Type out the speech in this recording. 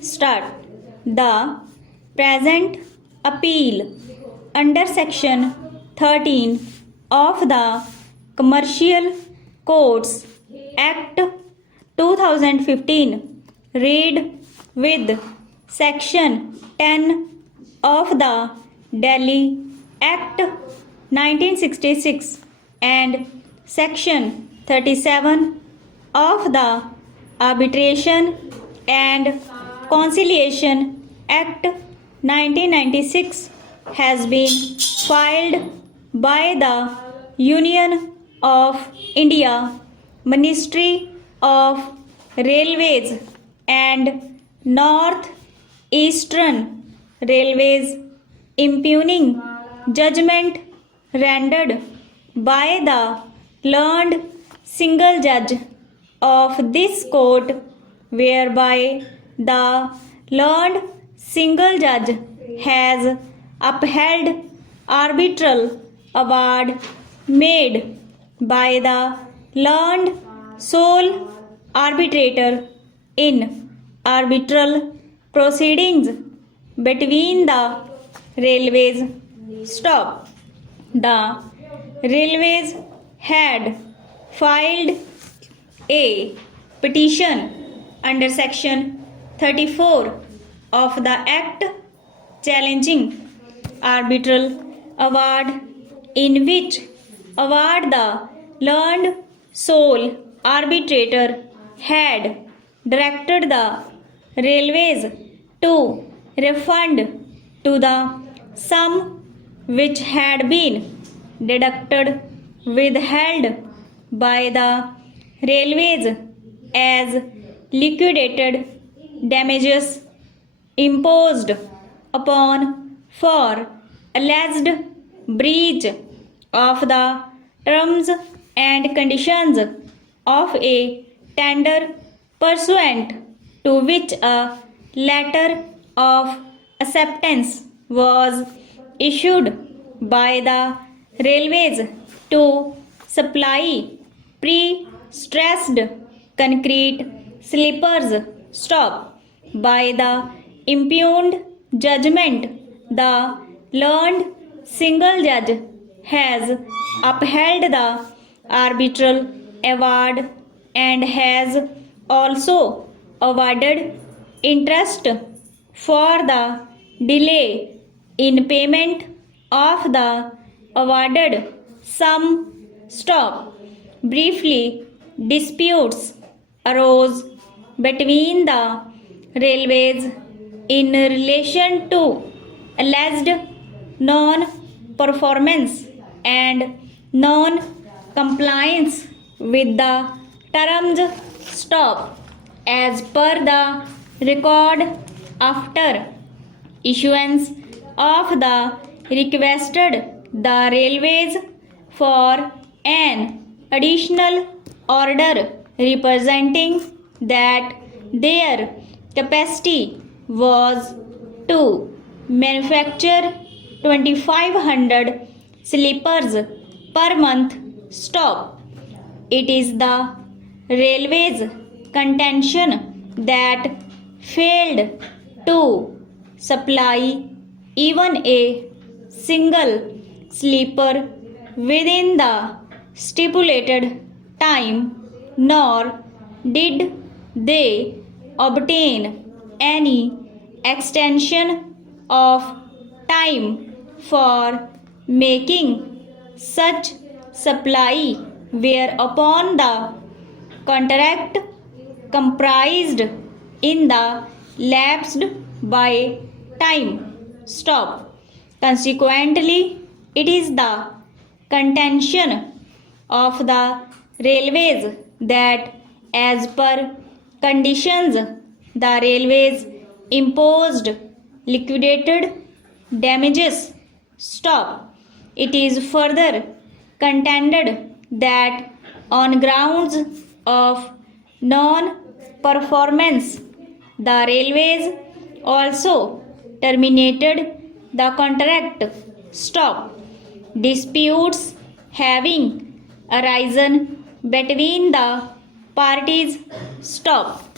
Start. The present appeal under section 13 of the Commercial Courts Act 2015 read with section 10 of the Delhi Act 1966 and section 37 of the Arbitration and Conciliation Act 1996 has been filed by the Union of India Ministry of Railways and North Eastern Railways impugning judgment rendered by the learned single judge of this court, whereby the learned single judge has upheld arbitral award made by the learned sole arbitrator in arbitral proceedings between the railways. Stop. The railways had filed a petition under section 34 of the Act challenging arbitral award, in which award the learned sole arbitrator had directed the railways to refund to the sum which had been deducted withheld by the railways as liquidated damages imposed upon for alleged breach of the terms and conditions of a tender pursuant to which a letter of acceptance was issued by the railways to supply pre-stressed concrete sleepers. Stop. By the impugned judgment, the learned single judge has upheld the arbitral award and has also awarded interest for the delay in payment of the awarded sum. Stop. Briefly, disputes arose between the railways in relation to alleged non-performance and non-compliance with the terms. Stop. As per the record, after issuance of the requested the railways for an additional order representing that their capacity was to manufacture 2500 sleepers per month. Stop. It is the railways contention that failed to supply even a single sleeper within the stipulated time, nor did they obtain any extension of time for making such supply, whereupon the contract comprised in the lapsed by time. Stop. Consequently, it is the contention of the railways that as per conditions the railways imposed liquidated damages. Stop. It is further contended that on grounds of non-performance the railways also terminated the contract. Stop. Disputes having arisen between the parties. Stop.